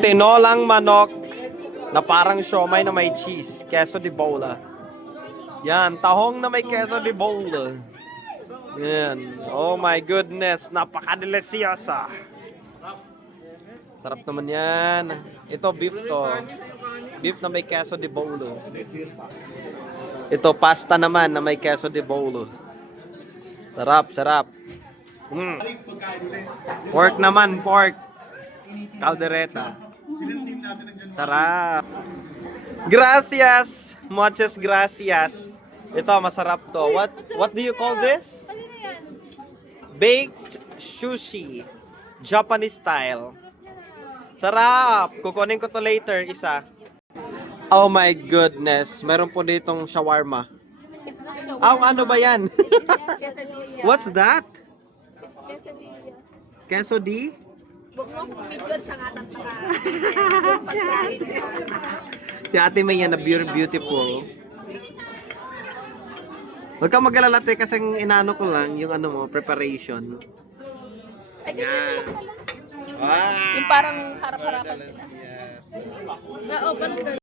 Tinolang manok na parang siomay na may cheese. Queso de bola. Yan, tahong na may queso de bola. Yan. Oh my goodness, napaka-deliciosa. Sarap naman yan. Ito, beef to. Beef na may queso de bola. Ito, pasta naman na may queso de bola. Sarap, sarap. Pork naman, pork. Caldereta. Sarap. Gracias. Muchas gracias. Ito, masarap to. What do you call this? Baked sushi. Japanese style. Sarap. Kukunin ko to later, isa. Oh my goodness. Meron po ditong shawarma. It's not shawarma. Ano ba yan? Quesadilla. What's that? It's quesadillas. Queso di? Huwag mo akong video sa katang Si Ate May yan na beautiful. Huwag kang mag-alala te kasi inano ko lang yung ano mo, preparation. Ay, ganyan na lang pala. Wow! Yung parang harap-harapan sila. Yes. Oo, parang